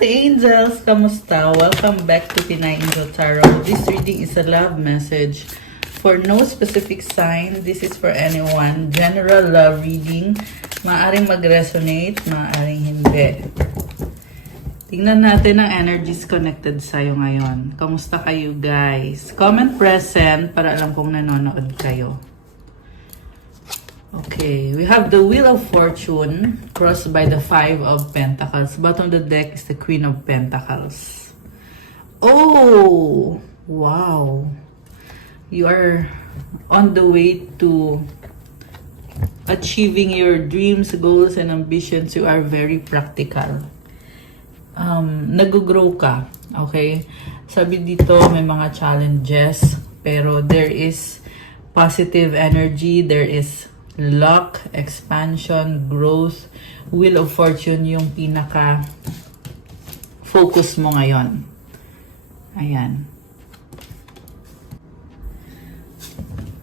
Earth Angels! Kamusta? Welcome back to Pinay Angel Tarot. This reading is a love message for no specific sign. This is for anyone. General love reading. Maaring mag-resonate, maaring hindi. Tingnan natin ang energies connected sa'yo ngayon. Kamusta kayo guys? Comment present para alam kong nanonood kayo. Okay, we have the Wheel of Fortune crossed by the Five of Pentacles. Bottom of the deck is the Queen of Pentacles. Oh, wow. You are on the way to achieving your dreams, goals, and ambitions. You are very practical. Nag-grow ka. Okay? Sabi dito, may mga challenges, pero there is positive energy, there is luck, expansion, growth. Wheel of Fortune yung pinaka focus mo ngayon. Ayan.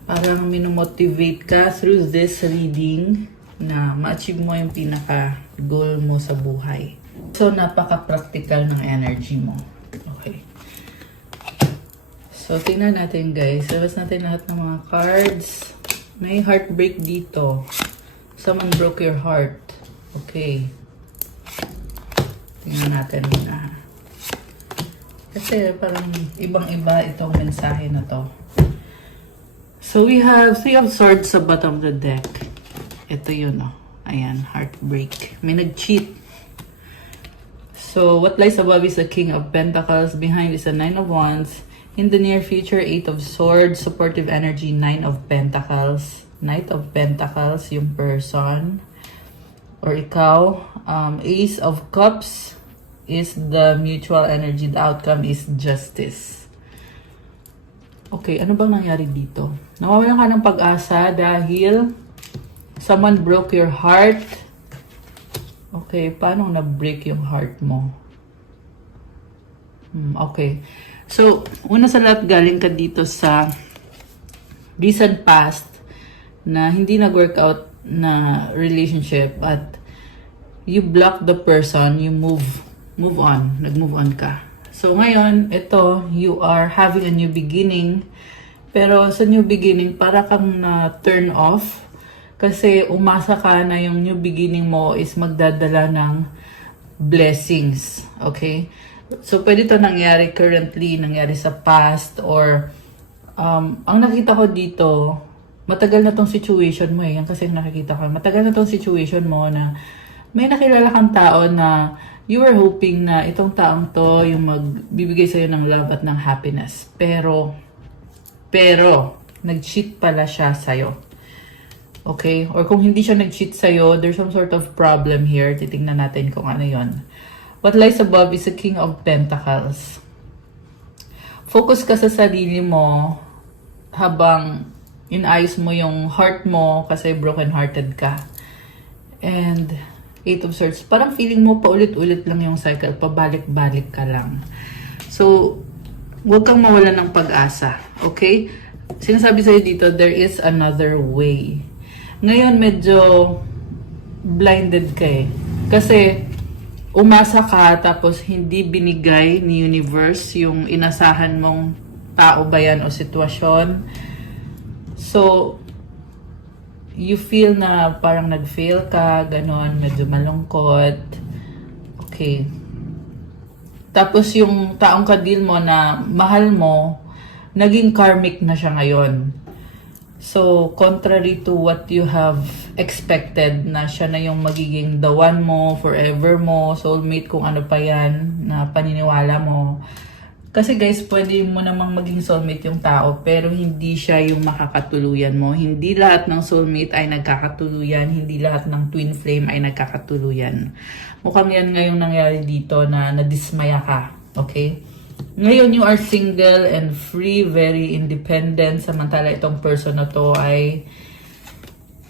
Parang minomotivate ka through this reading na ma-achieve mo yung pinaka goal mo sa buhay. So, napaka-practical ng energy mo. Okay. So, tingnan natin guys. Labas natin lahat ng mga cards. May heartbreak dito. Someone broke your heart. Okay. Tingnan natin muna. Kasi parang ibang-iba itong mensahe na to. So we have Three of Swords sa bottom of the deck. Ito yun, oh. Ayan, heartbreak. May nag-cheat. So what lies above is the King of Pentacles. Behind is the Nine of Wands. In the near future, Eight of Swords, supportive energy, Nine of Pentacles, Knight of Pentacles, yung person, or ikaw. Ace of Cups is the mutual energy, the outcome is justice. Okay, ano bang nangyari dito? Nawawalan ka ng pag-asa dahil someone broke your heart. Okay, paano na-break yung heart mo? Okay. So, una sa lahat, galing ka dito sa recent past na hindi nag-workout na relationship at you block the person, you move on, nag-move on ka. So, ngayon, ito, you are having a new beginning, pero sa new beginning, para kang na-turn off kasi umasa ka na yung new beginning mo is magdadala ng blessings, okay? So, pwede ito nangyari currently, nangyari sa past, or ang nakita ko dito, matagal na tong situation mo eh. Yan kasi nakikita ko. Matagal na tong situation mo na may nakilala kang tao na you were hoping na itong taong to yung magbibigay sa'yo ng love at ng happiness. Pero, nag-cheat pala siya sa'yo. Okay? Or kung hindi siya nag-cheat sa'yo, there's some sort of problem here. Titingnan natin kung ano yon. What lies above is the King of Pentacles. Focus ka sa sarili mo habang inayos mo yung heart mo kasi broken-hearted ka. And Eight of Swords, parang feeling mo paulit-ulit lang yung cycle, pabalik-balik ka lang. So, huwag kang mawalan ng pag-asa. Okay? Sinasabi sa'yo dito, there is another way. Ngayon, medyo blinded ka eh. Kasi, umasa ka tapos hindi binigay ni universe yung inasahan mong tao ba yan o sitwasyon. So, you feel na parang nag-fail ka, ganon, medyo malungkot. Okay. Tapos yung taong kadil mo na mahal mo, naging karmic na siya ngayon. So, contrary to what you have expected na siya na yung magiging the one mo, forever mo, soulmate, kung ano pa yan na paniniwala mo. Kasi guys, pwede mo namang maging soulmate yung tao, pero hindi siya yung makakatuluyan mo. Hindi lahat ng soulmate ay nagkakatuluyan, hindi lahat ng twin flame ay nagkakatuluyan. Mukhang yan ngayong nangyari dito na nadismaya ka, okay? Ngayon, you are single and free, very independent. Samantala, itong person na to ay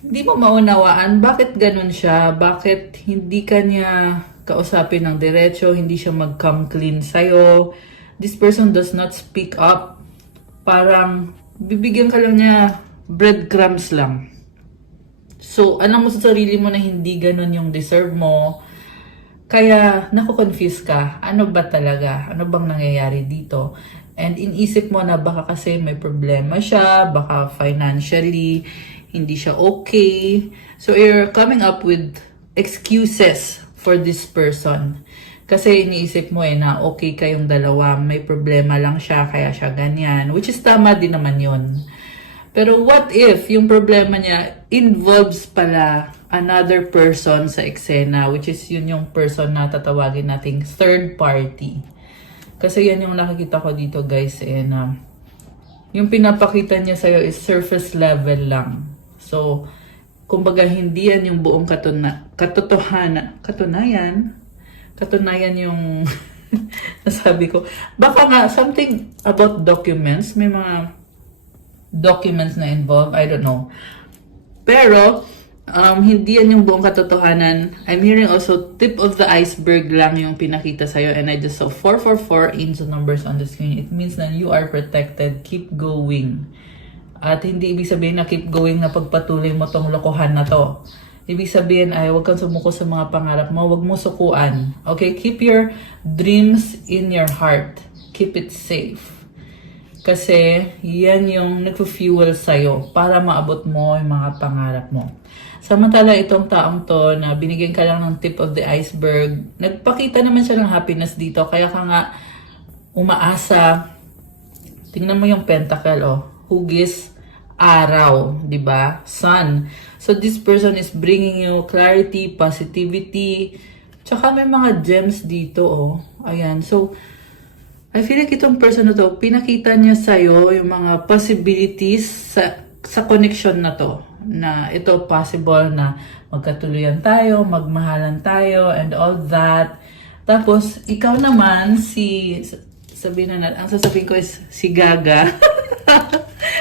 hindi mo maunawaan. Bakit ganun siya? Bakit hindi ka niya kausapin ng diretso? Hindi siya mag-come clean sa'yo? This person does not speak up. Parang bibigyan ka lang niya breadcrumbs lang. So, alam mo sa sarili mo na hindi ganun yung deserve mo. Kaya naku-confuse ka, ano ba talaga? Ano bang nangyayari dito? And inisip mo na baka kasi may problema siya, baka financially hindi siya okay. So you're coming up with excuses for this person. Kasi iniisip mo na okay kayong dalawa, may problema lang siya kaya siya ganyan. Which is tama din naman yun. Pero what if yung problema niya involves pala another person sa eksena, which is yun yung person na tatawagin nating third party. Kasi yan yung nakikita ko dito guys, na yung pinapakita niya sa'yo is surface level lang. So, kumbaga hindi yan yung buong katunayan yung nasabi ko. Baka nga something about documents, may mga documents na involved, I don't know. Pero, hindi yan yung buong katotohanan. I'm hearing also tip of the iceberg lang yung pinakita sa'yo, and I just saw 444 in the numbers on the screen. It means that you are protected. Keep going. At hindi ibig sabihin na keep going na pagpatuloy mo tong lokohan na to. Ibig sabihin ay huwag kang sumuko sa mga pangarap mo, huwag mo sukuan. Okay? Keep your dreams in your heart. Keep it safe. Kasi yan yung nagpo-fuel sa'yo para maabot mo yung mga pangarap mo. Samantala itong taong to na binigyan ka lang ng tip of the iceberg, nagpakita naman siya ng happiness dito. Kaya ka nga umaasa. Tingnan mo yung pentacle, hugis, araw, di ba? Sun. So this person is bringing you clarity, positivity, tsaka may mga gems dito, Ayan. So, I feel like itong person na to, pinakita niya sa'yo yung mga possibilities sa connection na to. Na ito possible na magkatuluyan tayo, magmahalan tayo, and all that. Tapos, ikaw naman, sabihin na natin, ang sasabihin ko is si Gaga.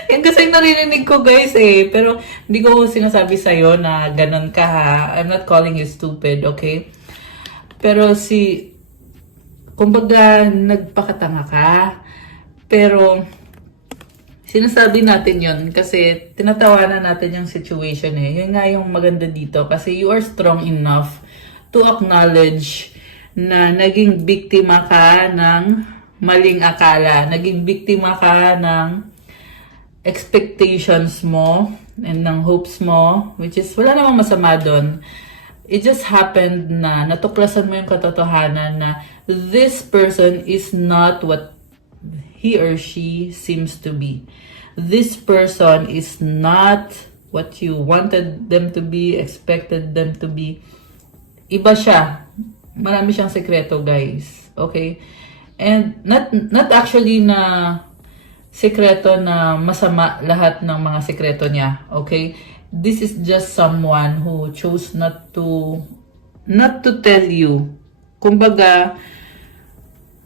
Yan kasi narinig ko guys pero hindi ko sinasabi sa'yo na ganun ka ha. I'm not calling you stupid, okay? Pero kumbaga, nagpakatanga ka. Pero, sinasabi natin yon kasi tinatawanan natin yung situation Yun nga yung maganda dito kasi you are strong enough to acknowledge na naging biktima ka ng maling akala. Naging biktima ka ng expectations mo and ng hopes mo, which is wala namang masama doon. It just happened na natuklasan mo yung katotohanan na this person is not what he or she seems to be. This person is not what you wanted them to be, expected them to be. Iba siya. Marami siyang sekreto, guys. Okay? And not actually na sekreto na masama lahat ng mga sekreto niya. Okay? This is just someone who chose not to tell you. Kumbaga,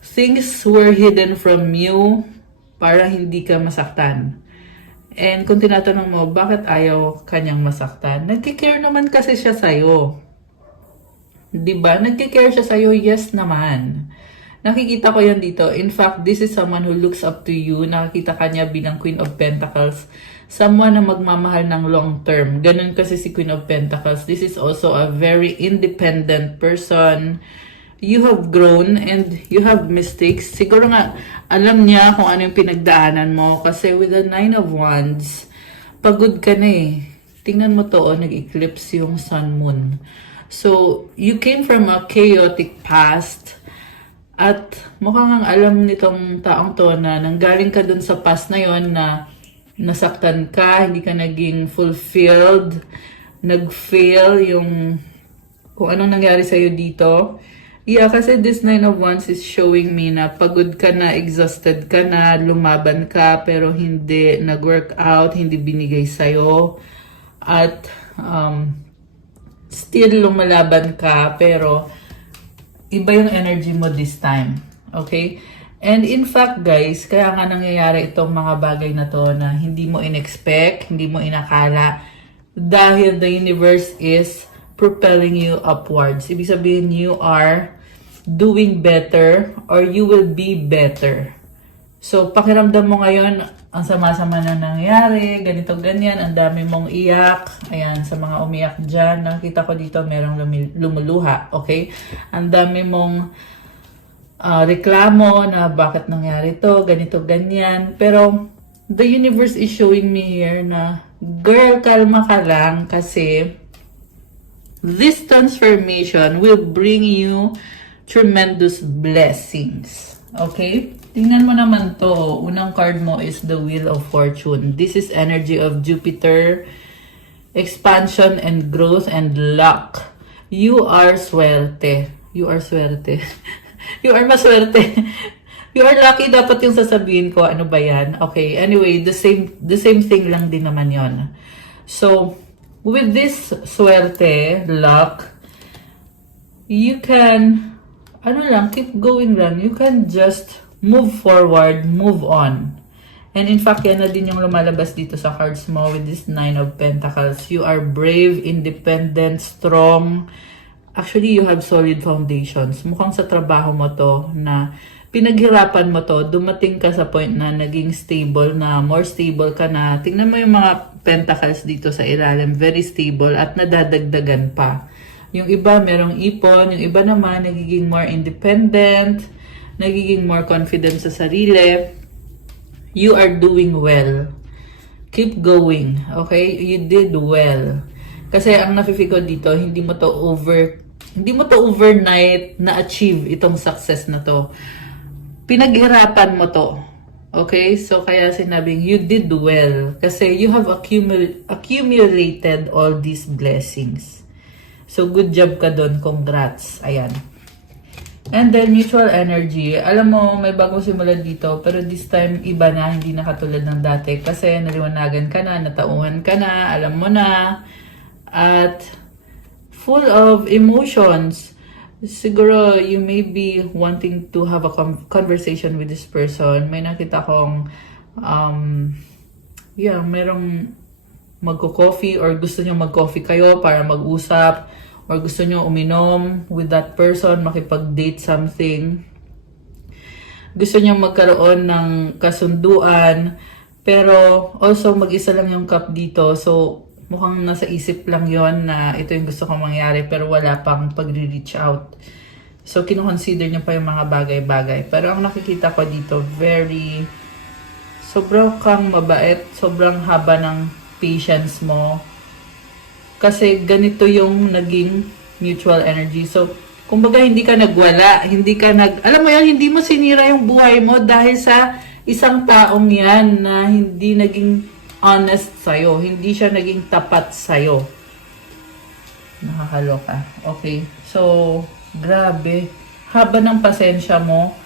things were hidden from you para hindi ka masaktan. And kung tinatanong mo, bakit ayaw kanyang masaktan? Nagkikare naman kasi siya sa'yo. Diba? Nagkikare siya sa'yo? Yes naman. Nakikita ko yan dito. In fact, this is someone who looks up to you. Nakikita ka niya bilang Queen of Pentacles. Someone na magmamahal ng long term. Ganun kasi si Queen of Pentacles. This is also a very independent person. You have grown and you have mistakes. Siguro nga, alam niya kung ano yung pinagdaanan mo. Kasi with the 9 of Wands, pagod ka na Tingnan mo to, nag-eclipse yung Sun Moon. So, you came from a chaotic past. At mukhang alam nitong taong to na nanggaling ka dun sa past na yon na nasaktan ka, hindi ka naging fulfilled, nag-fail yung kung anong nangyari sa'yo dito. Yeah, kasi this 9 of Wands is showing me na pagod ka na, exhausted ka na, lumaban ka, pero hindi nag-work out, hindi binigay sa'yo. At still lumalaban ka, pero iba yung energy mo this time. Okay? And in fact, guys, kaya nga nangyayari itong mga bagay na to na hindi mo in-expect, hindi mo inakala, dahil the universe is propelling you upwards. Ibig sabihin, you are doing better or you will be better. So, pakiramdam mo ngayon, ang sama-sama na nangyari, ganito, ganyan, ang dami mong iyak. Ayan, sa mga umiyak dyan, nakita ko dito merong lumuluha, okay? Ang dami mong reklamo na bakit nangyari to, ganito, ganyan. Pero, the universe is showing me here na, girl, kalma ka lang kasi this transformation will bring you tremendous blessings. Okay? Tingnan mo naman to. Unang card mo is the Wheel of Fortune. This is energy of Jupiter, expansion and growth and luck. You are swerte. You are swerte. You are maswerte. You are lucky. Dapat yung sasabihin ko. Ano ba yan? Okay. Anyway, the same thing lang din naman yon. So, with this swerte, luck, you can, keep going lang. You can just move forward, move on. And in fact, yan na din yung lumalabas dito sa cards mo with this 9 of Pentacles. You are brave, independent, strong. Actually, you have solid foundations. Mukhang sa trabaho mo to na pinaghirapan mo to, dumating ka sa point na naging stable na, more stable ka na. Tingnan mo yung mga Pentacles dito sa ilalim, very stable at nadadagdagan pa. Yung iba merong ipon, yung iba naman nagiging more independent, nagiging more confident sa sarili. You are doing well. Keep going. Okay? You did well. Kasi ang nafe-feel ko dito, hindi mo to overnight na-achieve itong success na to. Pinaghirapan mo to. Okay? So, kaya sinabing, you did well. Kasi you have accumulated all these blessings. So, good job ka doon. Congrats. Ayan. And then, mutual energy. Alam mo, may bagong simula dito. Pero this time, iba na. Hindi na katulad ng dati. Kasi naliwanagan ka na, natauhan ka na, alam mo na. At full of emotions. Siguro, you may be wanting to have a conversation with this person. May nakita kong, merong magko-coffee or gusto nyo mag-coffee kayo para mag-usap. Or gusto nyo uminom with that person, makipag-date something. Gusto nyo magkaroon ng kasunduan. Pero also mag-isa lang yung cup dito. So mukhang nasa isip lang yon na ito yung gusto kong mangyari. Pero wala pang pag-reach out. So kinoconsider nyo pa yung mga bagay-bagay. Pero ang nakikita ko dito, sobrang kang mabait. Sobrang haba ng patience mo. Kasi ganito yung naging mutual energy. So, kumbaga hindi ka nagwala, alam mo yan, hindi mo sinira yung buhay mo dahil sa isang taong yan na hindi naging honest sa'yo. Hindi siya naging tapat sa'yo. Nakakaloka. Okay. So, grabe. Haba ng pasensya mo.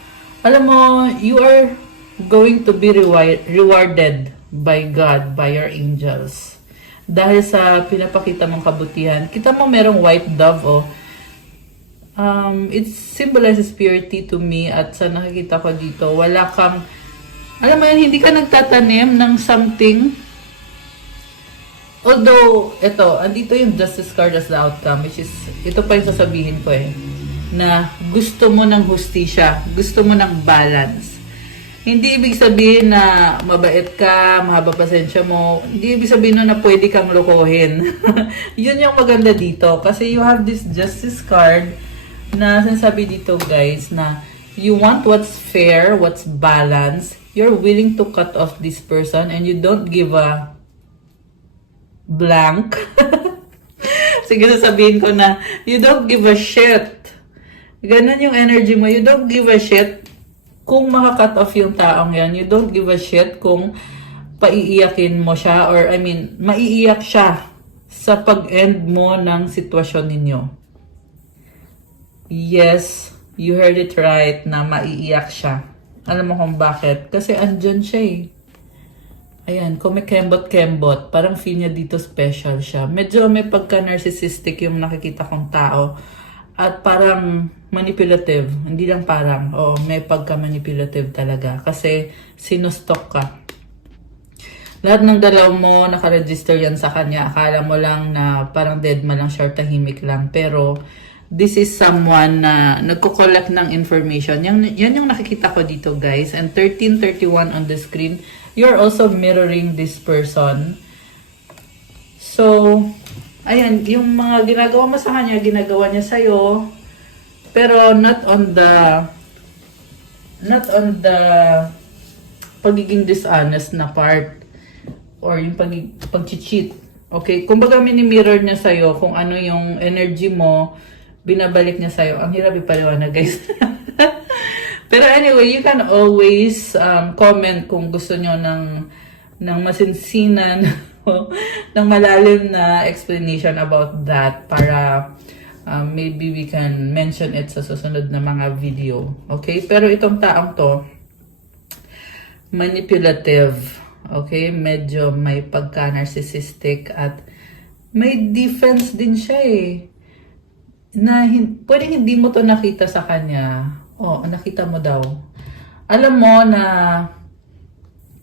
Alam mo, you are going to be rewarded by God, by your angels. Dahil sa pinapakita mong kabutihan. Kita mo merong white dove, oh. It symbolizes purity to me at sa nakikita ko dito, wala kang, alam mo yan, hindi ka nagtatanim ng something. Although, andito yung justice card as the outcome, which is, ito pa yung sasabihin ko na gusto mo ng hustisya, gusto mo ng balance. Hindi ibig sabihin na mabait ka, mahaba pasensya mo. Hindi ibig sabihin na pwede kang lokohin. Yun yung maganda dito. Kasi you have this justice card na sinasabi dito guys na you want what's fair, what's balanced. You're willing to cut off this person and you don't give a blank. Sige, sasabihin ko na you don't give a shit. Ganun yung energy mo. You don't give a shit. Kung makakat off yung taong yan, you don't give a shit kung paiiyakin mo siya or maiiyak siya sa pag-end mo ng sitwasyon ninyo. Yes, you heard it right na maiiyak siya. Alam mo kung bakit? Kasi andyan siya eh. Ayan, kung may kembot-kembot, parang feel niya dito special siya. Medyo may pagka-narcissistic yung nakikita kong tao. At parang manipulative. Hindi lang parang. May pagka-manipulative talaga. Kasi sinustok ka. Lahat ng galaw mo, nakaregister yan sa kanya. Akala mo lang na parang dead man lang siya, tahimik lang. Pero this is someone na nagko-collect ng information. Yan yung nakikita ko dito guys. And 1331 on the screen. you're also mirroring this person. So, ayan, yung mga ginagawa mo sa kanya, ginagawa niya sa'yo, pero not on the pagiging dishonest na part or yung pag-cheat. Okay? Kumbaga mini-mirror niya sa'yo kung ano yung energy mo, binabalik niya sa'yo. Ang hirap ipaliwanag, guys. Pero anyway, you can always comment kung gusto nyo ng masinsinan ng malalim na explanation about that para maybe we can mention it sa susunod na mga video. Okay? Pero itong taong to, manipulative. Okay? Medyo may pagka-narcissistic at may defense din siya eh. Na pwedeng hindi mo to nakita sa kanya. Oh, nakita mo daw. Alam mo na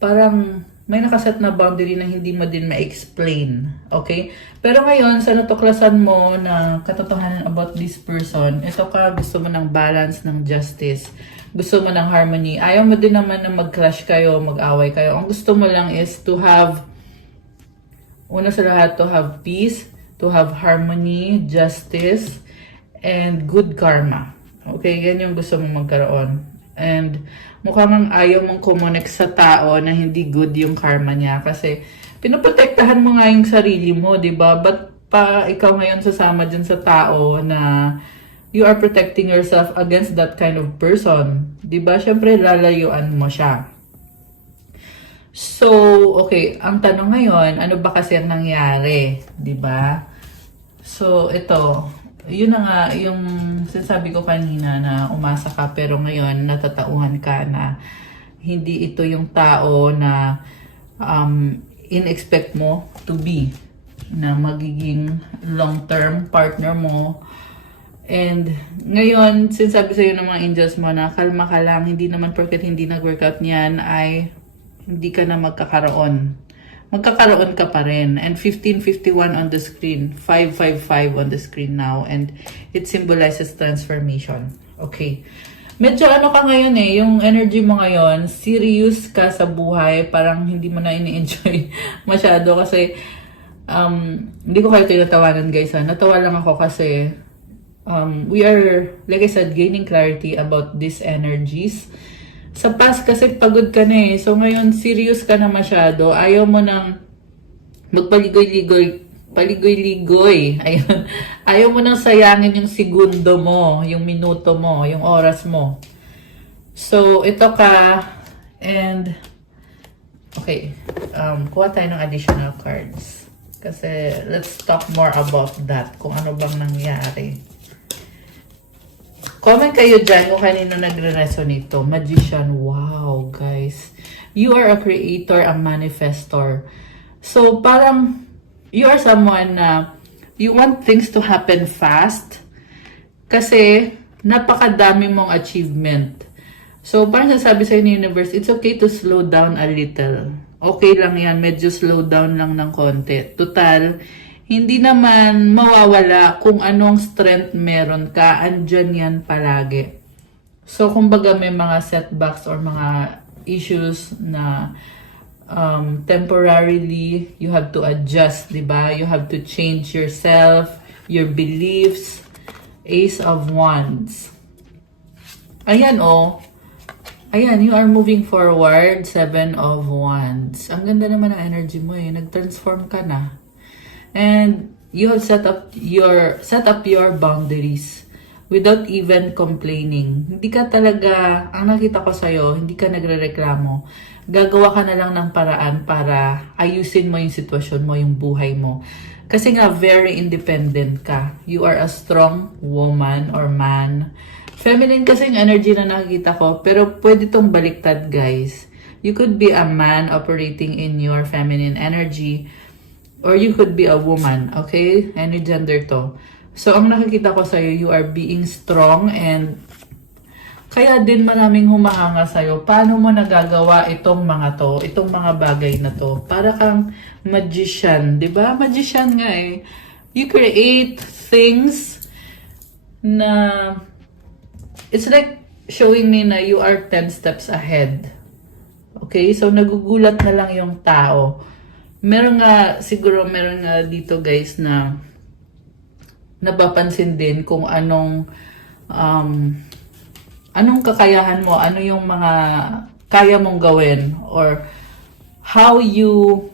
parang may nakaset na boundary na hindi mo din ma-explain. Okay? Pero ngayon, sa natuklasan mo na katotohanan about this person, ito ka, gusto mo ng balance, ng justice, gusto mo ng harmony. Ayaw mo din naman na mag-clash kayo, mag-away kayo. Ang gusto mo lang is to have, una sa lahat, to have peace, to have harmony, justice, and good karma. Okay? Yan yung gusto mong magkaroon. And mukhang ayaw mong kumonek sa tao na hindi good yung karma niya kasi pinoprotektahan mo nga yung sarili mo, di ba? Ba't pa ikaw ngayon sasama dyan sa tao na you are protecting yourself against that kind of person? Di ba? Siyempre, lalayuan mo siya. So, okay, ang tanong ngayon, ano ba kasi ang nangyari? Di ba? So, ito, yun na nga, yung sinasabi ko kanina na umasa ka pero ngayon natatauhan ka na hindi ito yung tao na in-expect mo to be, na magiging long-term partner mo. And ngayon, sinasabi sa'yo ng mga angels mo na kalma ka lang, hindi naman porket hindi nag-workout niyan ay hindi ka na magkakaroon. Magkakaroon ka pa rin. And 1551 on the screen. 555 on the screen now. And it symbolizes transformation. Okay. Medyo ano ka ngayon eh, yung energy mo ngayon, serious ka sa buhay, parang hindi mo na ini-enjoy masyado kasi hindi ko kayo tinatawanan guys ha. Natawa lang ako kasi we are, like I said, gaining clarity about these energies. Sa past kasi pagod ka na eh. So ngayon serious ka na masyado. Ayaw mo nang magpaligoy-ligoy. Paligoy-ligoy. Ayun. Ayaw mo nang sayangin yung segundo mo, yung minuto mo, yung oras mo. So ito ka and okay. Kuha tayo ng additional cards. Kasi let's talk more about that. Kung ano bang nangyari. Comment kayo dyan kung kanino nagre-resonate to. Magician, wow, guys. You are a creator, a manifestor. So, parang, you are someone na you want things to happen fast kasi napakadami mong achievement. So, parang sasabi sa'yo ng universe, it's okay to slow down a little. Okay lang yan, medyo slow down lang ng konti. Total, hindi naman mawawala kung anong strength meron ka, andyan yan palagi. So, kumbaga may mga setbacks or mga issues na temporarily you have to adjust, di ba? You have to change yourself, your beliefs. Ace of Wands. Ayan oh. Ayan, you are moving forward. Seven of Wands. Ang ganda naman ng energy mo eh. Nag-transform ka na. And you have set up your boundaries without even complaining. Hindi ka talaga, ang nakita ko sa'yo, hindi ka nagrereklamo. Gagawa ka na lang ng paraan para ayusin mo yung sitwasyon mo, yung buhay mo. Kasi nga, very independent ka. You are a strong woman or man. Feminine kasi yung energy na nakikita ko, pero pwede tong baliktad, guys. You could be a man operating in your feminine energy, or you could be a woman, okay? Any gender to. So, ang nakikita ko sa'yo, you are being strong and kaya din maraming humahanga sa'yo. Paano mo nagagawa itong mga to, itong mga bagay na to? Para kang magician, di ba? Magician nga eh. You create things na it's like showing me na you are 10 steps ahead. Okay? So, nagugulat na lang yung tao. Siguro meron nga dito guys na napapansin din kung anong kakayahan mo, ano yung mga kaya mong gawin, or how you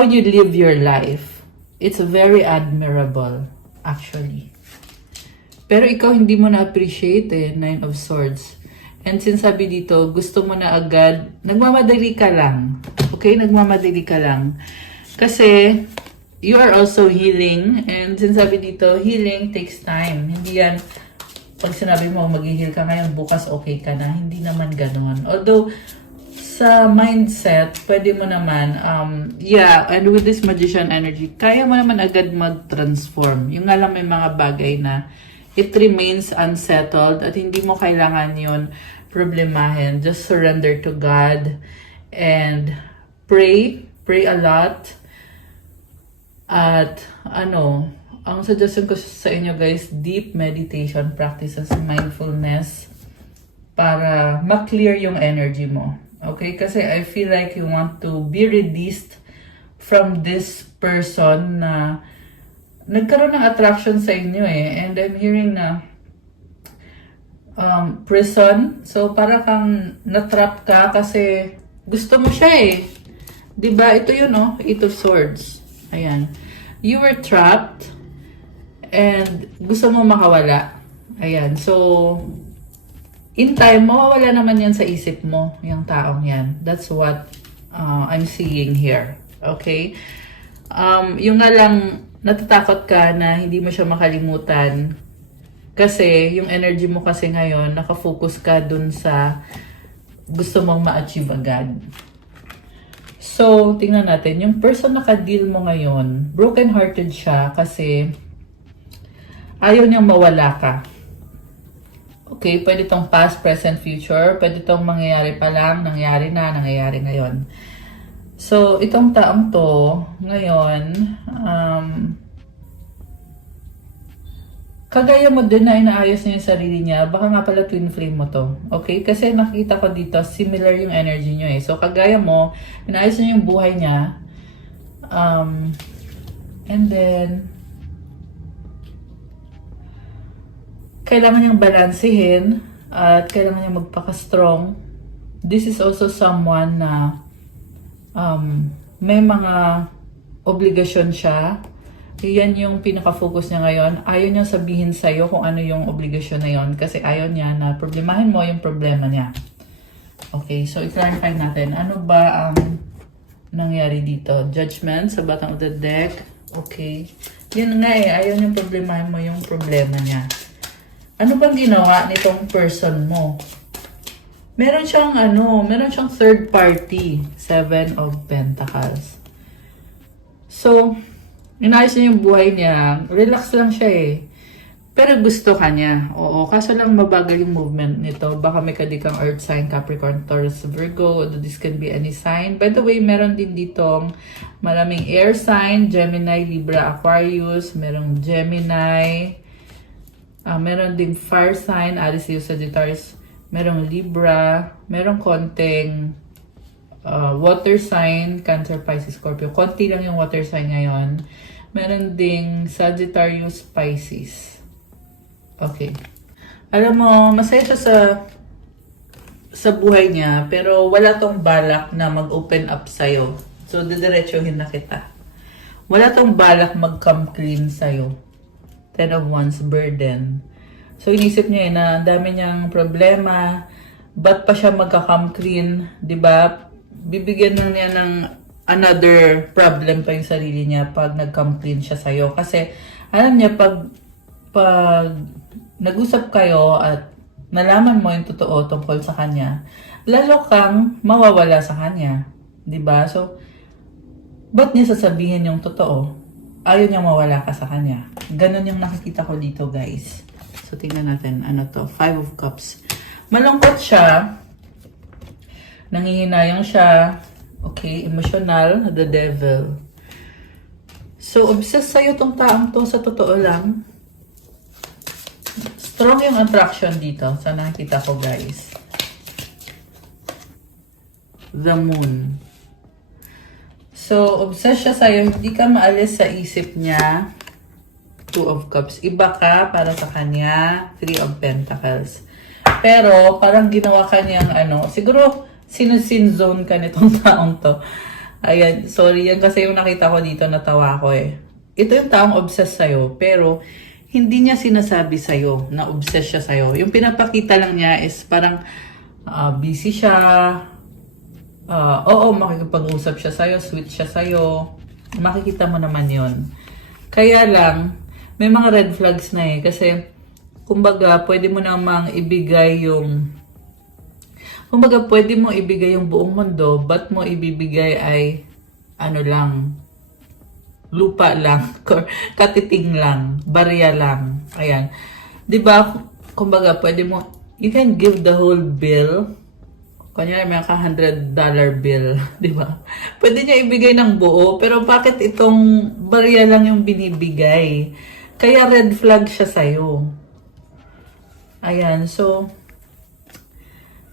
live your life. It's very admirable, actually. Pero ikaw hindi mo na-appreciate Nine of Swords. And sinasabi dito, gusto mo na agad, nagmamadali ka lang. Okay? Nagmamadali ka lang. Kasi, you are also healing. And sinasabi dito, healing takes time. Hindi yan, pag sinabi mo mag-heal ka ngayon, bukas okay ka na. Hindi naman ganoon. Although, sa mindset, pwede mo naman, and with this magician energy, kaya mo naman agad mag-transform. Yung nga lang may mga bagay na it remains unsettled at hindi mo kailangan yun problemahin. Just surrender to God and pray a lot. At ang suggestion ko sa inyo guys, deep meditation practices, mindfulness, para ma-clear yung energy mo. Okay? Kasi I feel like you want to be released from this person na nagkaroon ng attraction sa inyo And I'm hearing na prison. So, para kang natrap ka kasi gusto mo siya Diba? Ito yun, Eight of Swords. Ayan. You were trapped and gusto mo makawala. Ayan. So, in time, mawawala naman yan sa isip mo, yung taong yan. That's what I'm seeing here. Okay? Yung nga lang, natatakot ka na hindi mo siya makalimutan. Kasi, yung energy mo kasi ngayon, nakafocus ka dun sa gusto mong ma-achieve agad. So, tingnan natin. Yung person na ka-deal mo ngayon, broken-hearted siya kasi ayaw niyang mawala ka. Okay, pwede itong past, present, future. Pwede itong mangyayari pa lang, nangyayari ngayon. So, itong taong to, ngayon, kagaya mo din na inaayos niya yung sarili niya, baka nga pala twin flame mo to. Okay? Kasi nakikita ko dito, similar yung energy niyo So, kagaya mo, inaayos niya yung buhay niya. And then, kailangan niyang balansehin at kailangan niyang magpaka-strong. This is also someone na may mga obligasyon siya. Yan yung pinaka-focus niya ngayon. Ayaw niya sabihin sa'yo kung ano yung obligasyon na yon kasi ayaw niya na problemahin mo yung problema niya. Okay, so i-clarify natin. Ano ba ang nangyari dito? Judgment sa bottom of the deck. Okay. Yun nga ayaw niya problemahin mo yung problema niya. Ano bang ginawa nitong person mo? Meron siyang third party. Seven of Pentacles. So, inayos niya yung buhay niya. Relax lang siya Pero gusto ka niya. Oo, kaso lang mabagal yung movement nito. Baka may kadikang earth sign, Capricorn, Taurus, Virgo. This can be any sign. By the way, meron din ditong maraming air sign. Gemini, Libra, Aquarius. Merong Gemini. Meron din fire sign, Aries, Leo, Sagittarius. Merong Libra. Merong konting water sign, Cancer, Pisces, Scorpio. Konti lang yung water sign ngayon. Meron ding Sagittarius, Pisces. Okay. Alam mo, masaya siya sa buhay niya, pero wala tong balak na mag-open up sa'yo. So, didiretsuhin na kita. Wala tong balak mag-come clean sa'yo. Ten of Wands, burden. So, inisip niya na dami niyang problema. Ba't pa siya magka-come clean? Diba? Bibigyan lang niya ng another problem pa yung sarili niya pag nag-come clean siya sa'yo. Kasi, alam niya, pag nag-usap kayo at nalaman mo yung totoo tungkol sa kanya, lalo kang mawawala sa kanya. Diba? So, ba't niya sasabihin yung totoo? Ayaw niya mawala ka sa kanya. Ganon yung nakikita ko dito, guys. So, tingnan natin. Ano to? Five of Cups. Malungkot siya. Nangihinayang siya. Okay, emotional. The Devil. So, obsessed sa'yo tong taong to sa totoo lang. Strong yung attraction dito sa nakikita ko, guys. The Moon. So, obsessed siya sa'yo. Hindi ka maalis sa isip niya. Two of Cups. Iba ka para sa kanya. Three of Pentacles. Pero, parang ginawa ka niyang siguro sinusin zone ka nitong taong to. Ayan, sorry. Yan kasi yung nakita ko dito, natawa ko eh. Ito yung taong obsessed sa'yo, pero hindi niya sinasabi sa'yo na obsessed siya sa'yo. Yung pinapakita lang niya is parang busy siya. Oo, makikipag-usap siya sa'yo, sweet siya sa'yo. Makikita mo naman yon. Kaya lang, may mga red flags na eh. Kasi, kumbaga, pwede mo namang ibigay yung buong mundo, but mo ibibigay ay lang, lupa lang, katiting lang, barya lang. Ayan. 'Di ba? Kumbaga, you can give the whole bill. Kunyari, may $100 bill, 'di ba? Pwede niya ibigay ng buo, pero bakit itong barya lang yung binibigay? Kaya red flag siya sa'yo. Ayan, so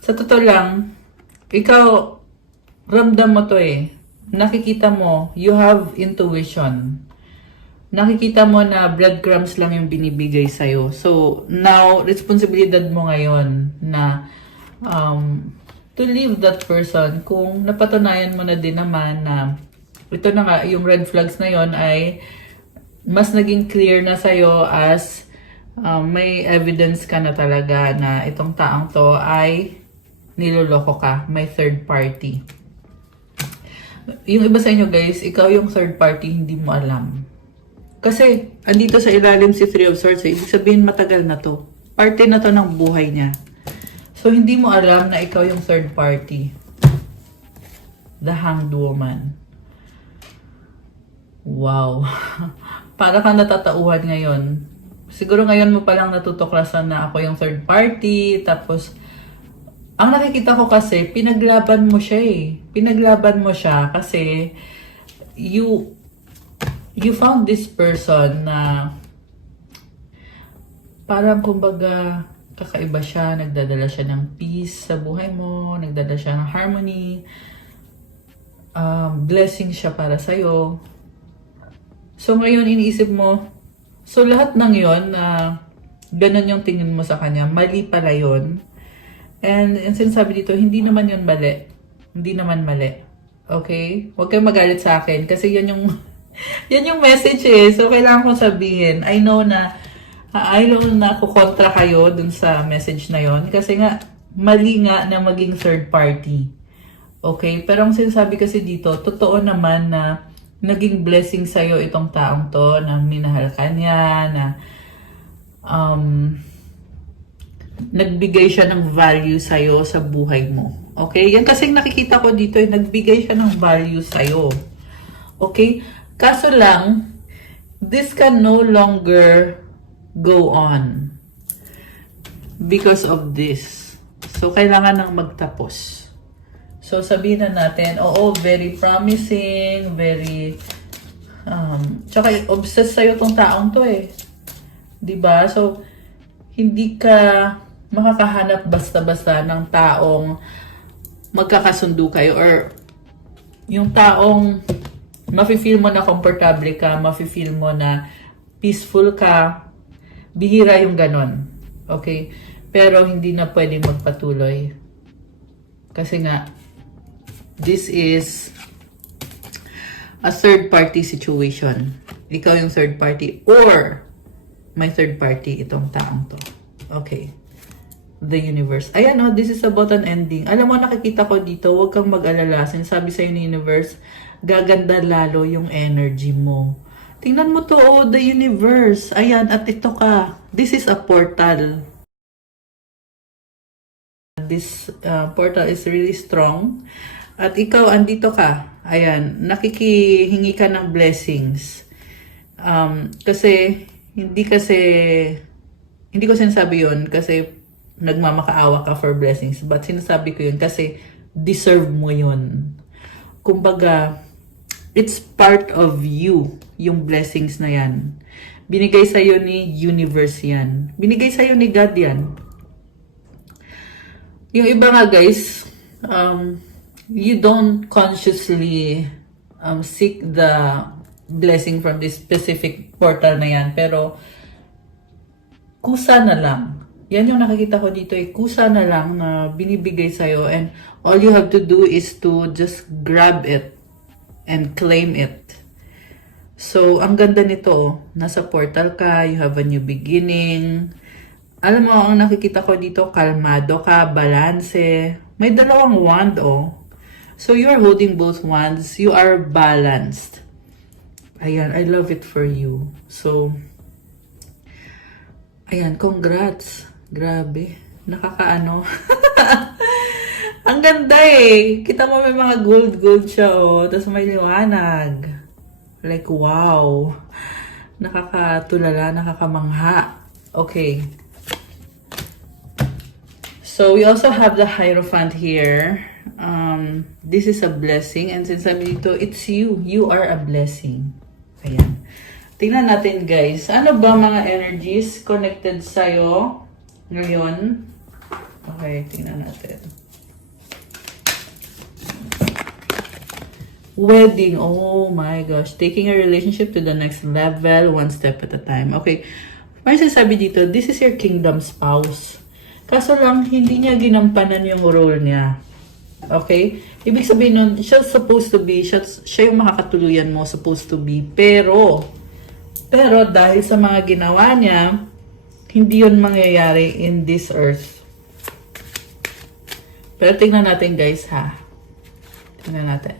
sa totoo lang, ikaw, ramdam mo to eh. Nakikita mo, you have intuition. Nakikita mo na breadcrumbs lang yung binibigay sa'yo. So, now, responsibilidad mo ngayon na to leave that person kung napatunayan mo na din naman na ito na nga, yung red flags na yon ay mas naging clear na sa'yo as may evidence ka na talaga na itong taong to ay niloloko ka, may third party. Yung iba sa inyo guys, ikaw yung third party, hindi mo alam. Kasi, andito sa ilalim si Three of Swords, ibig sabihin matagal na to. Parte na to ng buhay niya. So, hindi mo alam na ikaw yung third party. The Hanged Woman. Wow. Para kang natatauhan ngayon. Siguro ngayon mo palang natutuklasan na ako yung third party, tapos ang nakikita ko kasi, pinaglaban mo siya eh. Pinaglaban mo siya kasi you found this person na parang kumbaga kakaiba siya, nagdadala siya ng peace sa buhay mo, nagdadala siya ng harmony, blessing siya para sa'yo. So ngayon iniisip mo, so lahat ng yon na ganun yung tingin mo sa kanya, mali pala yon. And sinasabi dito, hindi naman yun mali. Hindi naman mali. Okay? Huwag kayong magalit sa akin kasi yan yung yan yung message eh. So, kailangan kong sabihin. I know na kukontra kayo dun sa message na yon kasi nga, mali nga na maging third party. Okay? Pero ang sinasabi kasi dito, totoo naman na naging blessing sa'yo itong taong to, na minahal ka niya, na nagbigay siya ng value sa'yo sa buhay mo. Okay? Yan kasi nakikita ko dito, nagbigay siya ng value sa'yo. Okay? Kaso lang, this can no longer go on because of this. So, kailangan nang magtapos. So, sabihin na natin, oo, very promising, very, tsaka obsessed sa'yo tong taong to eh. Diba? So, hindi ka makakahanap basta-basta ng taong magkakasundo kayo or yung taong mafe-feel mo na komportable ka, mafe-feel mo na peaceful ka. Bihira yung ganon. Okay? Pero hindi na pwedeng magpatuloy. Kasi nga, this is a third party situation. Ikaw yung third party or may third party itong taong to. Okay. The universe. Ayan o, this is about an ending. Alam mo, nakikita ko dito, huwag kang mag-alala. Sinasabi sa'yo ni universe, gaganda lalo yung energy mo. Tingnan mo to, oh, the universe. Ayan, at ito ka. This is a portal. This portal is really strong. At ikaw, andito ka. Ayan, nakikihingi ka ng blessings. Kasi hindi ko sinasabi yun kasi nagmamakaawa ka for blessings. But sinasabi ko yun kasi deserve mo yun. Kumbaga, it's part of you, yung blessings na yan. Binigay sa'yo ni universe yan. Binigay sa'yo ni God yan. Yung iba nga guys, you don't consciously seek the blessing from this specific portal na yan, pero kusa na lang. Yan yung nakikita ko dito, kusa na lang na binibigay sa'yo, and all you have to do is to just grab it and claim it. So, ang ganda nito, nasa portal ka, you have a new beginning. Alam mo, ang nakikita ko dito, kalmado ka, balanse. May dalawang wand, oh. So, you're holding both wands. You are balanced. Ayan, I love it for you. So, ayan, congrats. Grabe. Nakakaano. Ang ganda eh. Kita mo may mga gold siya, oh. Tapos may liwanag. Like, wow. Nakakatulala, nakakamangha. Okay. So, we also have the Hierophant here. This is a blessing. And since sabi dito, it's you. You are a blessing. Ayan. Tingnan natin, guys. Ano ba mga energies connected sa'yo ngayon? Okay, tingnan natin. Wedding. Oh my gosh. Taking a relationship to the next level, one step at a time. Okay. May sasabi dito, this is your kingdom spouse. Kaso lang, hindi niya ginampanan yung role niya. Okay? Ibig sabihin nun, siya supposed to be, siya yung makakatuluyan mo, supposed to be. Pero dahil sa mga ginawa niya, hindi yun mangyayari in this earth. Pero tingnan natin, guys, ha? Tingnan natin.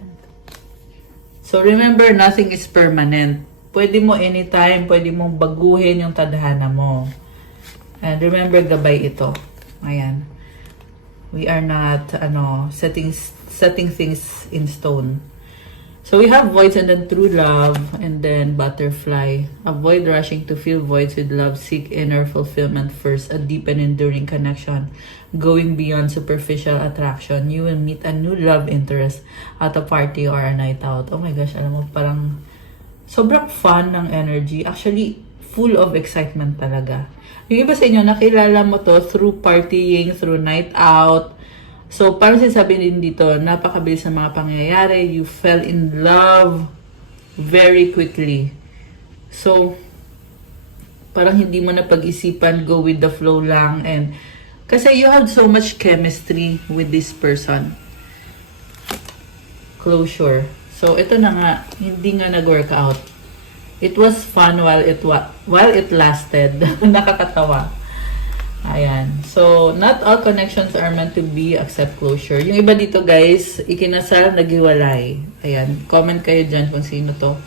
So, remember, nothing is permanent. Pwede mo anytime, pwede mong baguhin yung tadhana mo. And remember, gabay ito. Ayan. We are not, setting things in stone. So, we have voids and then true love and then butterfly. Avoid rushing to fill voids with love. Seek inner fulfillment first. A deep and enduring connection. Going beyond superficial attraction. You will meet a new love interest at a party or a night out. Oh my gosh, alam mo, parang sobrang fun ng energy. Actually, full of excitement talaga. Yung iba sa inyo, nakilala mo to through partying, through night out. So, parang sinasabi din dito, napakabilis ng mga pangyayari. You fell in love very quickly. So, parang hindi mo na pag-isipan, go with the flow lang. And kasi you have so much chemistry with this person. Closure. So, ito na nga, hindi nga nag-work out. It was fun while it lasted. Nakakatawa. Ayan. So, not all connections are meant to be accept closure. Yung iba dito, guys, ikinasal, naghiwalay. Ayan. Comment kayo dyan kung sino to.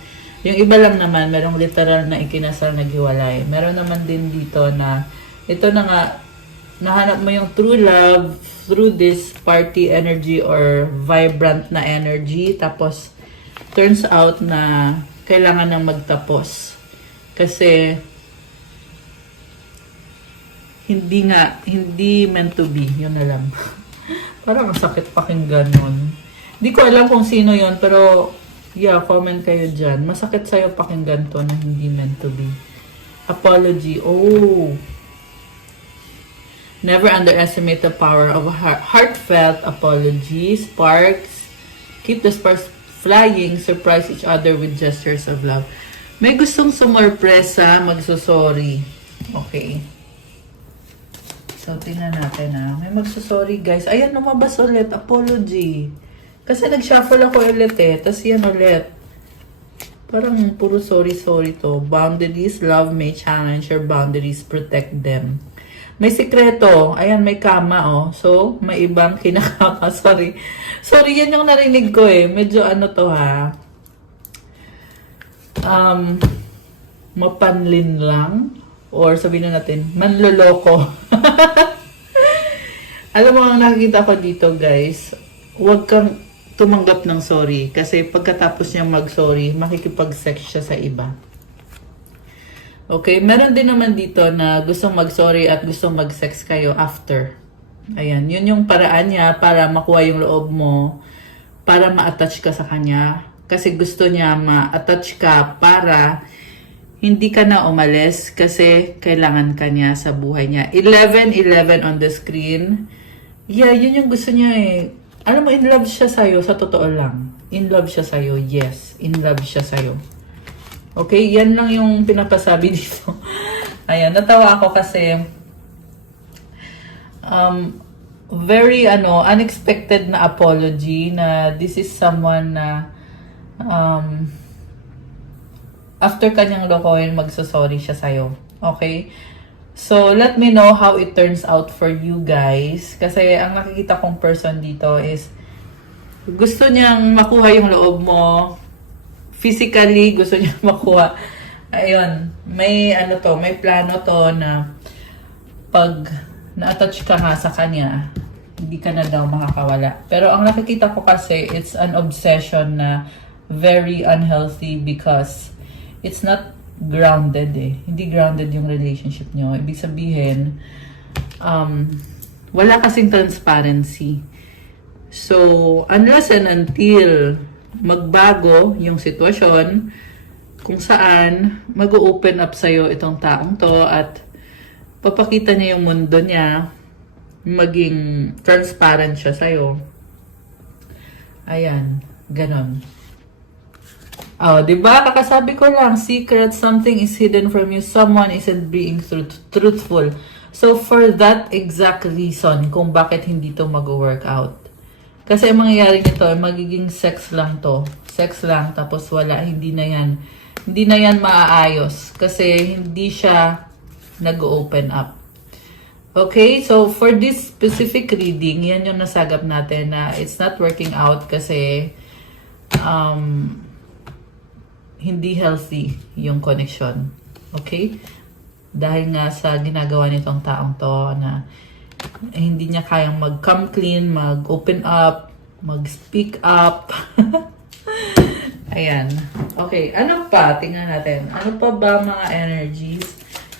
Yung iba lang naman, merong literal na ikinasal, naghiwalay. Meron naman din dito na, ito na nga, nahanap mo yung true love through this party energy or vibrant na energy. Tapos, turns out na kailangan nang magtapos. Kasi, hindi meant to be. Yun na lang. Parang ang sakit pakinggan nun. Hindi ko alam kung sino yon, pero yeah, comment kayo dyan. Masakit sa'yo pakinggan to na hindi meant to be. Apology. Oh. Never underestimate the power of a heartfelt apology. Sparks. Keep the sparks flying. Surprise each other with gestures of love. May gustong sumurpresa, magsusorry. Okay. So, tingnan natin ha. May magsusorry, guys. Ayan, lumabas ulit. Apology. Kasi nag-shuffle ako ulit eh. Tapos yan ulit. Parang puro sorry to. Boundaries, love may challenge your boundaries. Protect them. May sikreto. Ayan, may kama oh. So, may ibang kinakama. Sorry. Sorry, yan yung narinig ko eh. Medyo ano to ha. Mapanlin lang. Or sabihin na natin, manloloko. Alam mo, ang nakikita ko dito, guys, huwag kang tumanggap ng sorry. Kasi pagkatapos niya mag-sorry, makikipag-sex siya sa iba. Okay? Meron din naman dito na gustong mag-sorry at gustong mag-sex kayo after. Ayan. Yun yung paraan niya para makuha yung loob mo, para ma-attach ka sa kanya. Kasi gusto niya ma-attach ka para hindi ka na umalis kasi kailangan ka niya sa buhay niya. 11-11 on the screen. Yeah, yun yung gusto niya eh. Alam mo, in love siya sa'yo, sa totoo lang. In love siya sa'yo, yes. In love siya sa'yo. Okay, yan lang yung pinapasabi dito. Ayan, natawa ako kasi very unexpected na apology na this is someone na after kanyang lokohin, magsasorry siya sa'yo. Okay? So, let me know how it turns out for you guys. Kasi ang nakikita kong person dito is gusto niyang makuha yung loob mo. Physically, gusto niyang makuha. Ayun, may may plano to na pag na-attach ka nga sa kanya, hindi ka na daw makakawala. Pero ang nakikita ko kasi, it's an obsession na very unhealthy because it's not grounded eh. Hindi grounded yung relationship nyo. Ibig sabihin, wala kasing transparency. So, unless and until magbago yung sitwasyon, kung saan mag-open up sa'yo itong taong to at papakita niya yung mundo niya, maging transparent siya sa'yo. Ayan, ganon. Oh, 'di ba? Kakasabi ko lang, secret, something is hidden from you, someone isn't being truthful. So for that exact reason kung bakit hindi to mag-work out. Kasi ang mangyayari nito, magiging sex lang to. Sex lang tapos wala, hindi na 'yan. Hindi na 'yan maaayos kasi hindi siya nag-open up. Okay, so for this specific reading, yan yung nasagap natin na it's not working out kasi hindi healthy yung connection. Okay? Dahil nga sa ginagawa nitong taong to na hindi niya kayang mag-come clean, mag-open up, mag-speak up. Ayan. Okay, ano pa? Tingnan natin. Ano pa ba mga energies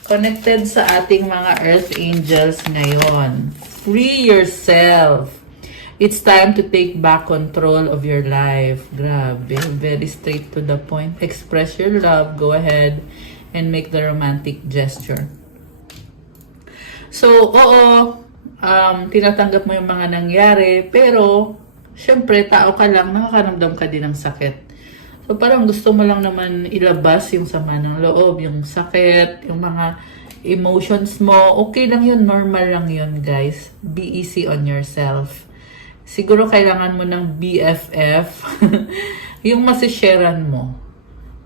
connected sa ating mga earth angels ngayon? Free yourself. It's time to take back control of your life. Grabe, very straight to the point. Express your love. Go ahead and make the romantic gesture. So, oo, tinatanggap mo yung mga nangyari, pero, syempre, tao ka lang, nakakaramdam ka din ng sakit. So, parang gusto mo lang naman ilabas yung sama ng loob, yung sakit, yung mga emotions mo. Okay lang yun, normal lang yun, guys. Be easy on yourself. Siguro kailangan mo ng BFF, yung masisharean mo.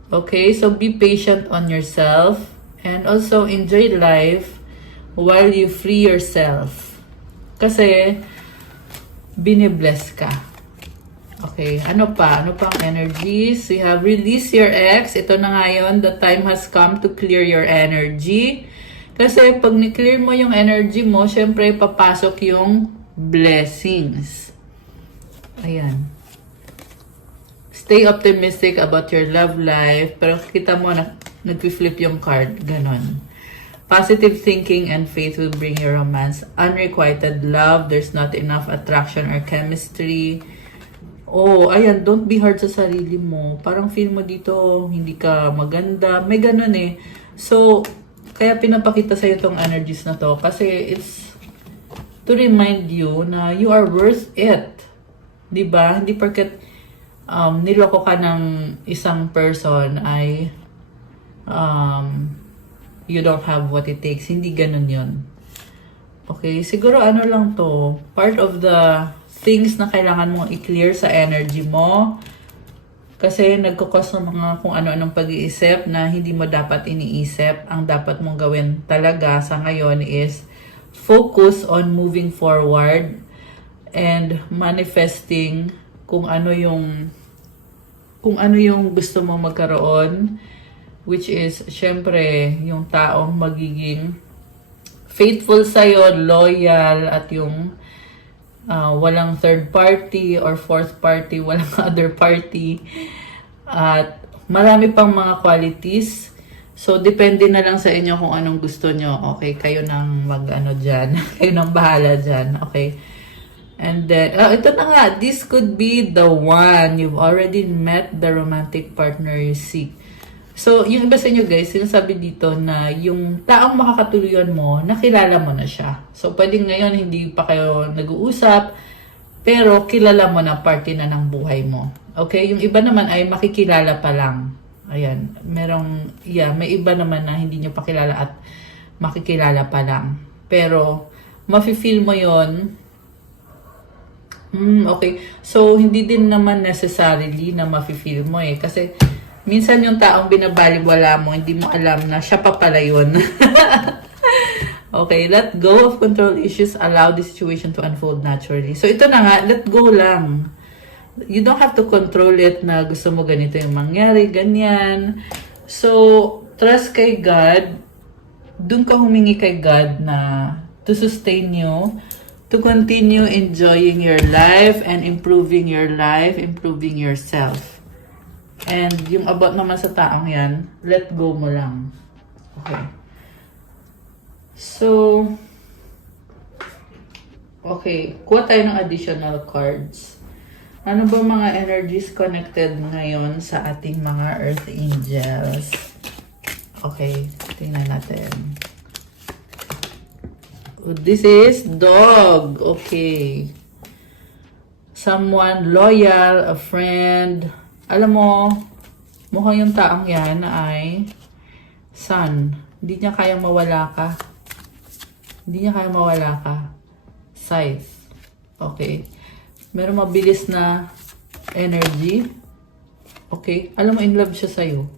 Okay? So, be patient on yourself and also enjoy life while you free yourself. Kasi, binibless ka. Okay, ano pa? Ano pang energies? We have release your ex. Ito na ngayon, the time has come to clear your energy. Kasi, pag ni-clear mo yung energy mo, syempre, papasok yung blessings. Ayan. Stay optimistic about your love life. Pero kita mo na nag-flip yung card. Ganon. Positive thinking and faith will bring you romance. Unrequited love. There's not enough attraction or chemistry. Oh, ayan. Don't be hard sa sarili mo. Parang feel mo dito, hindi ka maganda. May ganon eh. So, kaya pinapakita sa'yo itong energies na to. Kasi it's to remind you na you are worth it. Diba? Hindi porket niloko ka ng isang person ay you don't have what it takes. Hindi ganun yun. Okay? Siguro ano lang to, part of the things na kailangan mong i-clear sa energy mo kasi nagkukos ng mga kung ano-anong pag-iisip na hindi mo dapat iniisip. Ang dapat mong gawin talaga sa ngayon is focus on moving forward and manifesting kung ano yung gusto mo magkaroon, which is syempre yung taong magiging faithful sa'yo, loyal, at yung walang third party or fourth party, walang other party, at marami pang mga qualities. So depende na lang sa inyo kung anong gusto nyo. Okay, kayo nang dyan. Kayo nang bahala dyan. Okay. And then, ito na nga, this could be the one. You've already met the romantic partner you seek. So, yung iba sa inyo guys, sinasabi dito na yung taong makakatuluyan mo, nakilala mo na siya. So, pwedeng ngayon hindi pa kayo nag-uusap, Pero kilala mo na party na ng buhay mo. Okay? Yung iba naman ay makikilala pa lang. Ayan. May iba naman na hindi nyo pa kilala at makikilala pa lang. Pero, mafe-feel mo yon. Okay. So, hindi din naman necessarily na mafe-feel mo eh. Kasi, minsan yung taong binabaliwala mo, hindi mo alam na siya pa pala yun. Okay, let go of control issues. Allow the situation to unfold naturally. So, ito na nga, let go lang. You don't have to control it na gusto mo ganito yung mangyari, ganyan. So, trust kay God. Doon ka humingi kay God na to sustain you, to continue enjoying your life and improving your life, improving yourself. And yung about naman sa taong yan, let go mo lang. Okay. So, okay, kuha tayo ng additional cards. Ano ba mga energies connected ngayon sa ating mga Earth Angels? Okay, tingnan natin. This is dog. Okay. Someone loyal, a friend. Alam mo, mukhang yung taong yan ay sun. Hindi niya kayang mawala ka. Hindi niya kaya mawala ka. Scythe. Okay. Meron mabilis na energy. Okay. Alam mo, in love siya sa'yo.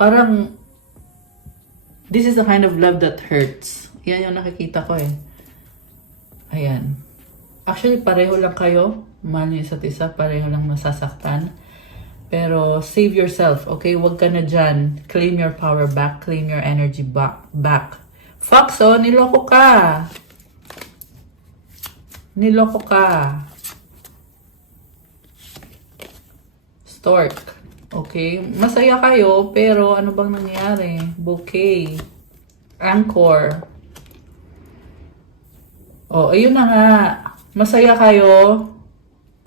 Parang, this is the kind of love that hurts. Yan yung nakikita ko eh. Ayan. Actually, pareho lang kayo. Mahal niyo isa't isa. Pareho lang nasasaktan. Pero, save yourself. Okay? Huwag ka na dyan. Claim your power back. Claim your energy back. Fox, oh, niloko ka. Niloko ka. Stork. Okay. Masaya kayo, pero ano bang nangyari? Bouquet. Anchor. Oh, ayun na nga. Masaya kayo.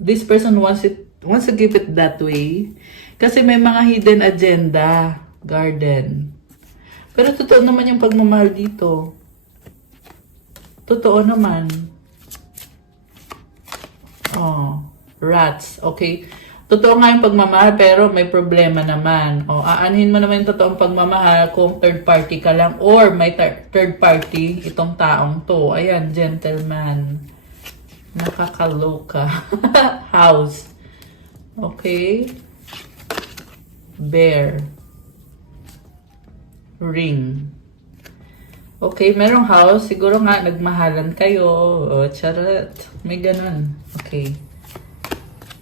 This person wants to keep it that way. Kasi may mga hidden agenda. Garden. Pero totoo naman yung pagmamahal dito. Totoo naman. Oh, rats. Okay. Totoo nga yung pagmamahal pero may problema naman. Oh, aanhin mo naman yung totoong pagmamahal kung third party ka lang or may third party itong taong to. Ayan, gentleman. Nakakaloka. House. Okay. Bear. Ring. Okay, merong house. Siguro nga, nagmahalan kayo. O, charot. May ganun. Okay.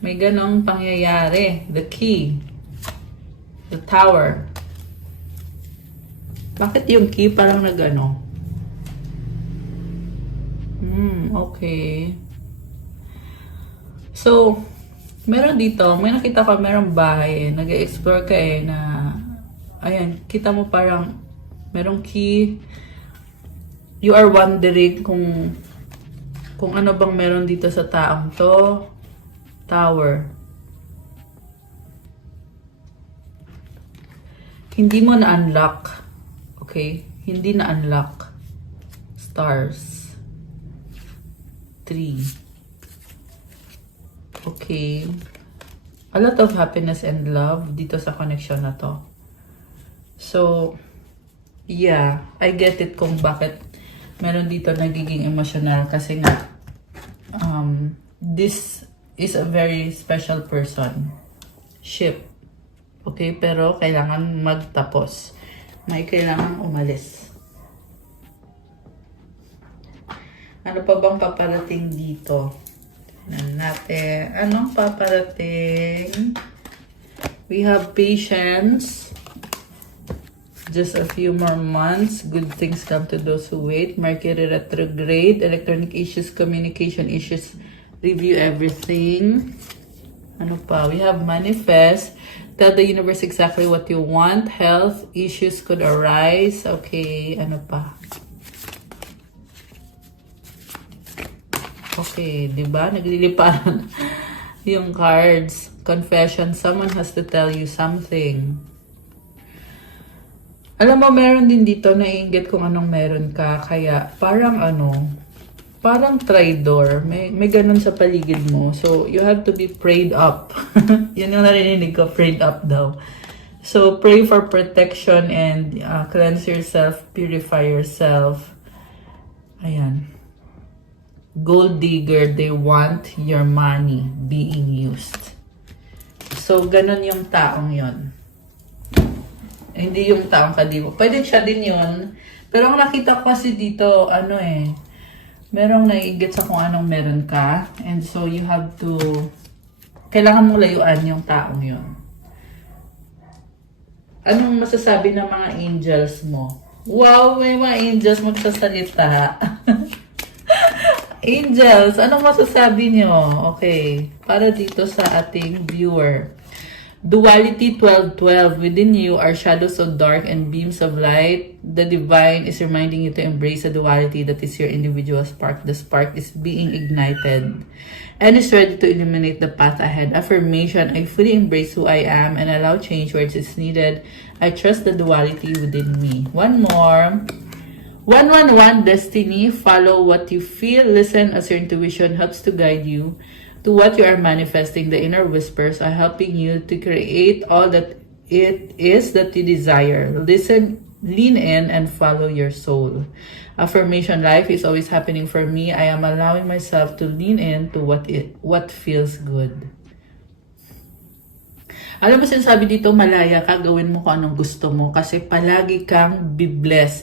May ganong pangyayari. The key. The tower. Bakit yung key parang nagano? Okay. So, meron dito. May nakita ko, merong bahay. Nag-explore ka na ayan, kita mo parang merong key. You are wondering kung ano bang meron dito sa taong to. Tower. Hindi mo na-unlock. Okay? Hindi na-unlock. Stars. 3. Okay. A lot of happiness and love dito sa connection na to. So, yeah, I get it kung bakit meron dito nagiging emotional kasi nga, this is a very special person. Ship. Okay, pero kailangan magtapos. May kailangan umalis. Ano pa bang paparating dito? Tignan natin. Anong paparating? We have patience. Just a few more months. Good things come to those who wait. Mercury retrograde. Electronic issues, communication issues. Review everything. Ano pa? We have manifest. Tell the universe exactly what you want. Health issues could arise. Okay. Ano pa? Okay. Diba? Nagliliparan yung cards. Confession. Someone has to tell you something. Alam mo, meron din dito, naiinggit kung anong meron ka. Kaya, parang parang traitor. May ganun sa paligid mo. So, you have to be prayed up. Yun yung narinig ko, prayed up daw. So, pray for protection and cleanse yourself, purify yourself. Ayan. Gold digger, they want your money being used. So, ganun yung taong yon. Hindi yung taong kadiwa. Pwede siya din yun. Pero ang nakita ko kasi dito, merong naigit sa kung anong meron ka. And so, you have to, kailangan mong layuan yung taong yun. Anong masasabi ng mga angels mo? Wow, may mga angels magsasalita. Angels, anong masasabi nyo? Okay, para dito sa ating viewer. Duality 12:12. Within you are shadows of dark and beams of light. The divine is reminding you to embrace the duality that is your individual spark. The spark is being ignited and is ready to illuminate the path ahead. Affirmation: I fully embrace who I am and allow change where it is needed. I trust the duality within me. One more. 111 Destiny. Follow what you feel. Listen as your intuition helps to guide you to what you are manifesting. The inner whispers are helping you to create all that it is that you desire. Listen, lean in, and follow your soul. Affirmation: life is always happening for me. I am allowing myself to lean in to what feels good. Alam mo, sinasabi dito, malaya ka, gawin mo kung anong gusto mo kasi palagi kang ibibless.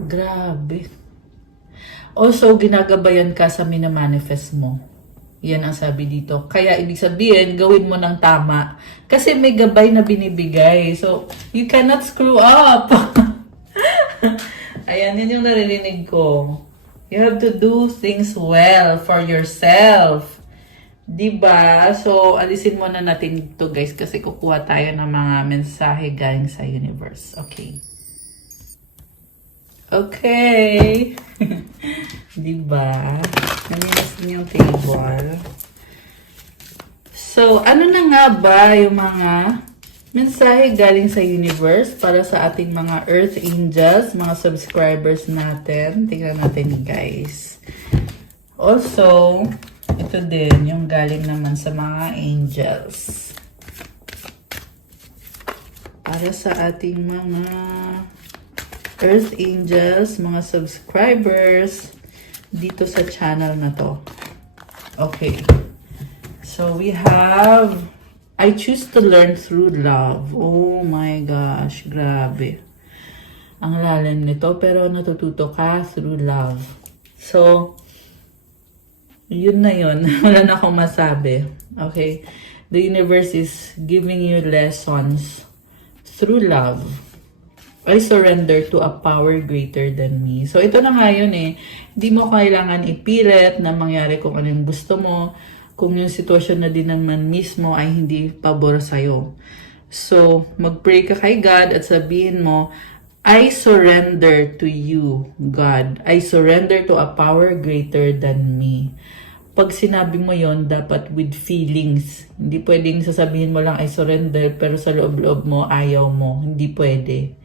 Grabe. Also, ginagabayan ka sa minamanifest mo. Yan ang sabi dito. Kaya, ibig sabihin, gawin mo ng tama. Kasi may gabay na binibigay. So, you cannot screw up. Ayan, yun yung naririnig ko. You have to do things well for yourself. Diba? So, alisin muna natin ito, guys, kasi kukuha tayo ng mga mensahe galing sa universe. Okay. Okay. Diba? Naminas din yung table. So, ano na nga ba yung mga mensahe galing sa universe para sa ating mga earth angels, mga subscribers natin? Tingnan natin, guys. Also, ito din yung galing naman sa mga angels. Para sa ating mga earth angels, mga subscribers dito sa channel na to. Okay. So we have, I choose to learn through love. Oh my gosh, grabe. Ang lalim nito, pero natututo ka through love. So, yun na yun. Wala na akong masabi. Okay? The universe is giving you lessons through love. I surrender to a power greater than me. So, ito na nga yun eh. Hindi mo kailangan ipilit na mangyari kung ano yung gusto mo. Kung yung sitwasyon na din naman mismo ay hindi pabor sa'yo. So, mag-pray ka kay God at sabihin mo, I surrender to you, God. I surrender to a power greater than me. Pag sinabi mo yon, dapat with feelings. Hindi pwedeng sasabihin mo lang, I surrender, pero sa loob-loob mo, ayaw mo. Hindi pwede.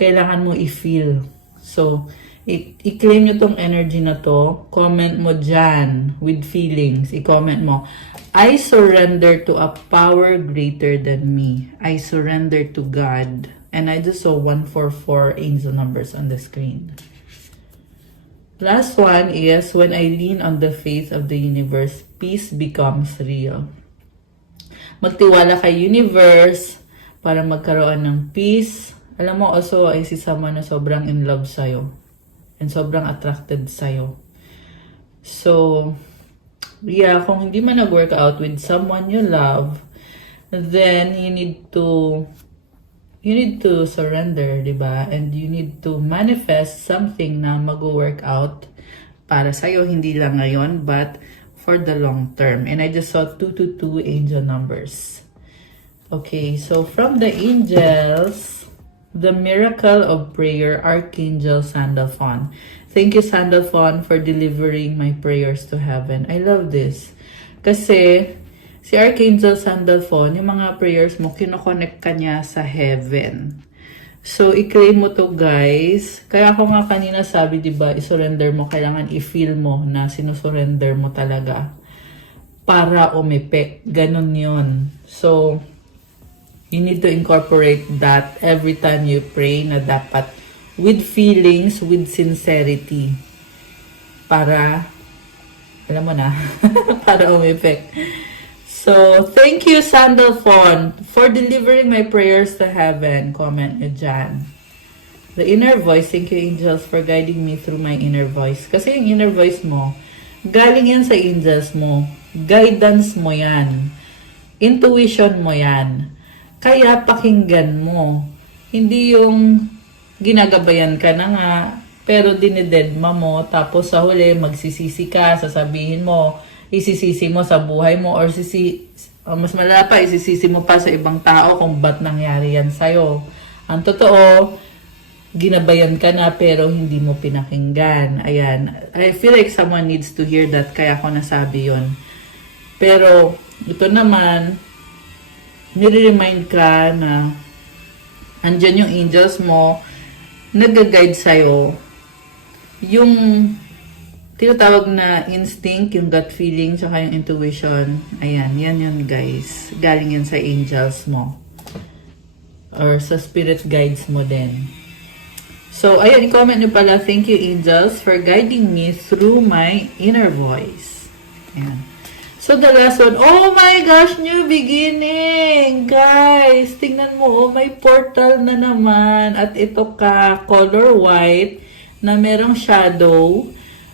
Kailangan mo i-feel. So, i-claim nyo tong energy na to. Comment mo dyan with feelings. I-comment mo, I surrender to a power greater than me. I surrender to God. And I just saw 144 angel numbers on the screen. Last one is, when I lean on the faith of the universe, peace becomes real. Magtiwala kay universe para magkaroon ng peace. Alam mo, also ay si someone na sobrang in love sa'yo. And sobrang attracted sa'yo. So, yeah, kung hindi man nag-work out with someone you love, then you need to surrender, diba? And you need to manifest something na mag-work out para sa'yo, hindi lang ngayon, but for the long term. And I just saw 222 angel numbers. Okay, so from the angels, the miracle of prayer, Archangel Sandalphon. Thank you, Sandalphon, for delivering my prayers to heaven. I love this. Kasi, si Archangel Sandalphon, yung mga prayers mo, kinoconnect ka niya sa heaven. So, i-claim mo to, guys. Kaya ako nga kanina sabi, di ba, i-surrender mo. Kailangan i-feel mo na sinusurrender mo talaga para umepek. Ganon yun. So, you need to incorporate that every time you pray na dapat with feelings, with sincerity. Para, alam mo na, para umepek. So, thank you, Sandalphon, for delivering my prayers to heaven. Comment nyo dyan. The inner voice, thank you, angels, for guiding me through my inner voice. Kasi yung inner voice mo, galing yan sa angels mo. Guidance mo yan. Intuition mo yan. Kaya pakinggan mo. Hindi yung ginagabayan ka na nga, pero dinidedma mo, tapos sa huli, magsisisi ka, sasabihin mo, isisisi mo sa buhay mo, or mas malala pa, isisisi mo pa sa ibang tao kung ba't nangyari yan sa'yo. Ang totoo, ginabayan ka na pero hindi mo pinakinggan. Ayan. I feel like someone needs to hear that, kaya ako nasabi yon. Pero, ito naman, nire-remind ka na andyan yung angels mo, nag-guide sa'yo. Yung tinatawag na instinct, yung gut feeling, tsaka yung intuition. Ayan, yan yun, guys. Galing yan sa angels mo. Or sa spirit guides mo din. So, ayan, i-comment nyo pala, thank you, angels, for guiding me through my inner voice. Ayan. So, the last one, oh my gosh, new beginning! Guys, tingnan mo, oh, may portal na naman. At ito ka, color white, na merong shadow.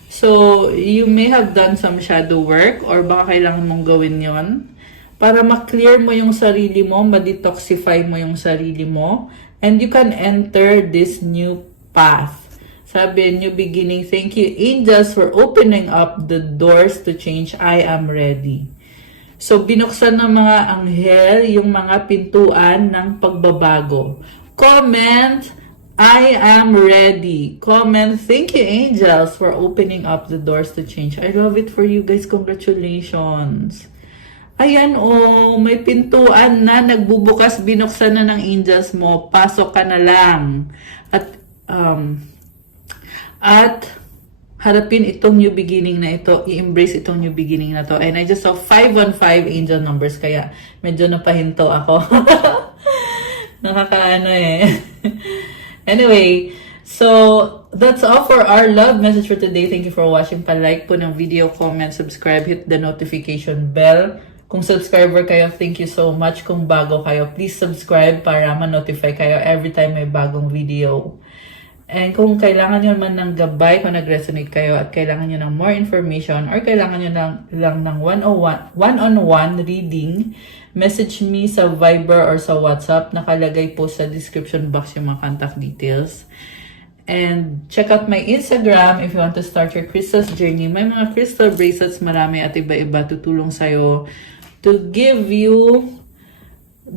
So, you may have done some shadow work or baka kailangan mong gawin yon para ma-clear mo yung sarili mo, ma-detoxify mo yung sarili mo, and you can enter this new path. Sabi, new beginning, thank you, angels, for opening up the doors to change. I am ready. So, binuksan ng mga anghel yung mga pintuan ng pagbabago. Comment, I am ready. Comment, thank you, angels, for opening up the doors to change. I love it for you guys. Congratulations. Ayan, oh, may pintuan na nagbubukas, binuksan na ng angels mo. Pasok ka na lang. At harapin itong new beginning na ito. I-embrace itong new beginning na to. And I just saw 515 angel numbers, kaya medyo napahinto ako. Nakakaano eh. Anyway, so that's all for our love message for today. Thank you for watching. Pa-like po ng video, comment, subscribe, hit the notification bell. Kung subscriber kayo, thank you so much. Kung bago kayo, please subscribe para ma-notify kayo every time may bagong video. And kung kailangan nyo man ng gabay, kung nag-resonate kayo at kailangan nyo ng more information or kailangan nyo lang ng one-on-one reading, message me sa Viber or sa WhatsApp. Nakalagay po sa description box yung mga contact details. And check out my Instagram if you want to start your crystals journey. May mga crystal bracelets marami at iba-iba tutulong sa'yo to give you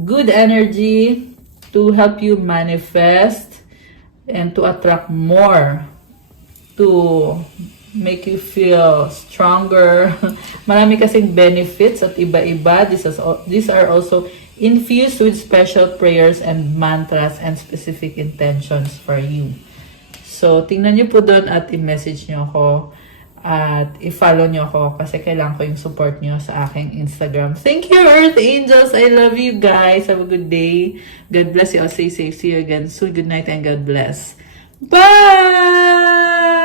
good energy, to help you manifest, and to attract more, to make you feel stronger. Marami kasing benefits at iba-iba. These are also infused with special prayers and mantras and specific intentions for you. So, tingnan nyo po doon at i-message nyo ako at i-follow nyo ako kasi kailangan ko yung support nyo sa aking Instagram. Thank you, Earth Angels! I love you guys! Have a good day. God bless you all. Stay safe. See you again soon. Good night and God bless. Bye!